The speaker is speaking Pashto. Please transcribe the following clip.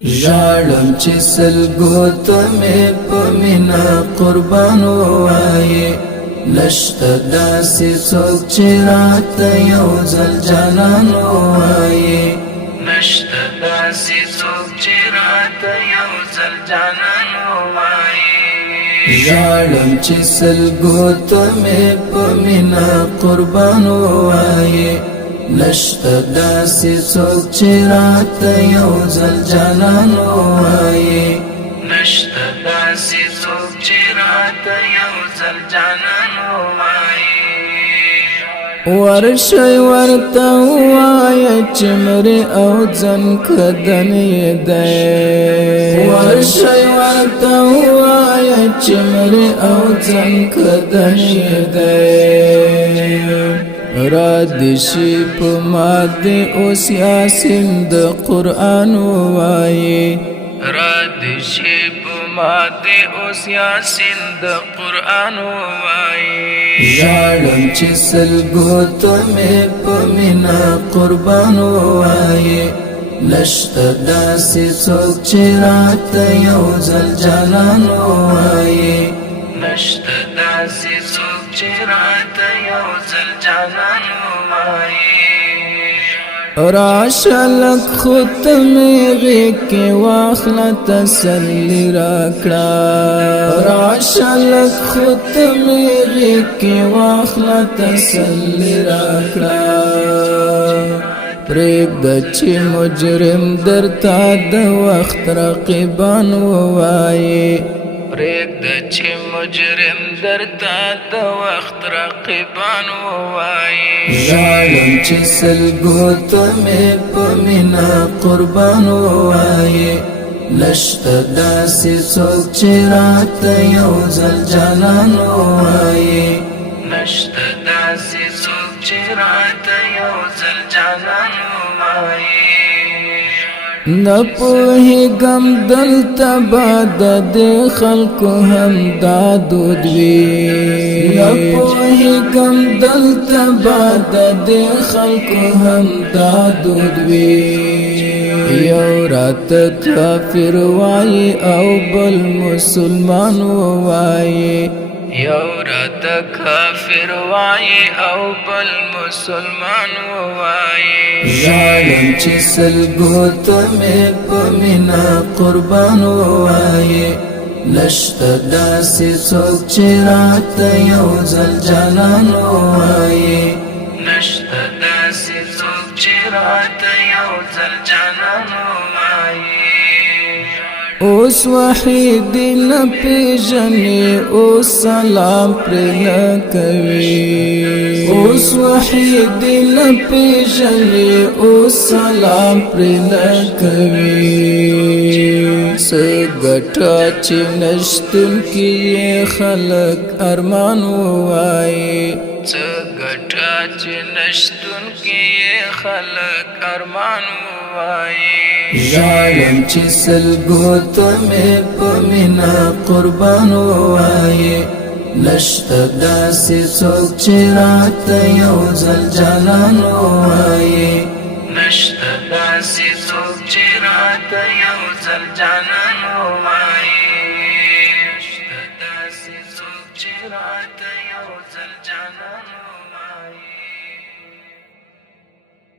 ژړم چې سلګو ته مې په مینا قربان وایې نشته داسې څوک چې راته یو ځل جانان وایې نشته داسې څوک چې راته یو ځل جانان وایې ژړم چې سلګو ته مې په مینا قربان وایې نشته داسې څوک چې راته یو ځل جانان وایې نشته داسې څوک چې راته یو ځل جانان وایې ورشئ ورته ووایه چې مرې او ځن کدن یې دی ورشئ ورته ووایه چې مرې او ځن کدن یې دی را دشي په ماده اوس یاسین د قران وایي را دشي په ماده اوس یاسین د قران وایي ژړم چې سلګو ته مې په مینا قربان وایي نشته داسې څوک چې راته یو ځل جانان وایي نشته داسې څوک چې راته یو ځل جانان وایي راشه لږ خو ته مې غېږ کې واخله تسلي راکړه راشه لږ خو ته مې غېږ کې واخله تسلي راکړه پرېږده چې مجرم درته د وخت رقیبان ووایي پرېږده چې مجرم درته د وخت رقیبان ووایي ژړم چې سلګو ته مې په مینا قربان وایې نشته داسې څوک چې راته یو ځل جانان وایي نشته داسې څوک چې راته یو ځل جانان وایي نه پوهېږم دلته به د دې خلکو هم دا دود وي نه پوهېږم دلته به د دې خلکو هم دا دود وي یو راته کافر وایي او بل مسلمان وایي یو راته کافر وایي او بل مسلمان وایي ژړم چې سلګو ته مې په مینا قربان وایې نشته داسې څوک چې راته یو ځل جانان وایي نشته داسې څوک چې راته یو ځل جانان وایي اوس وحید نه پیژنې اوس سلام پرې نه کوي اوس وحید نه پیژنې اوس سلام پرې نه کوي څه ګټه چې نشتون کې خلک ارمان وایي څه ګټه چې نشتون کې خلک ارمان وایي ژړم چې سلګو ته مې په مینا قربان وایې نشته داسې څوک چې راته یو ځل جانان وایي نشته داسې څوک چې راته یو ځل جانان وایي نشته داسې څوک چې راته یو ځل جانان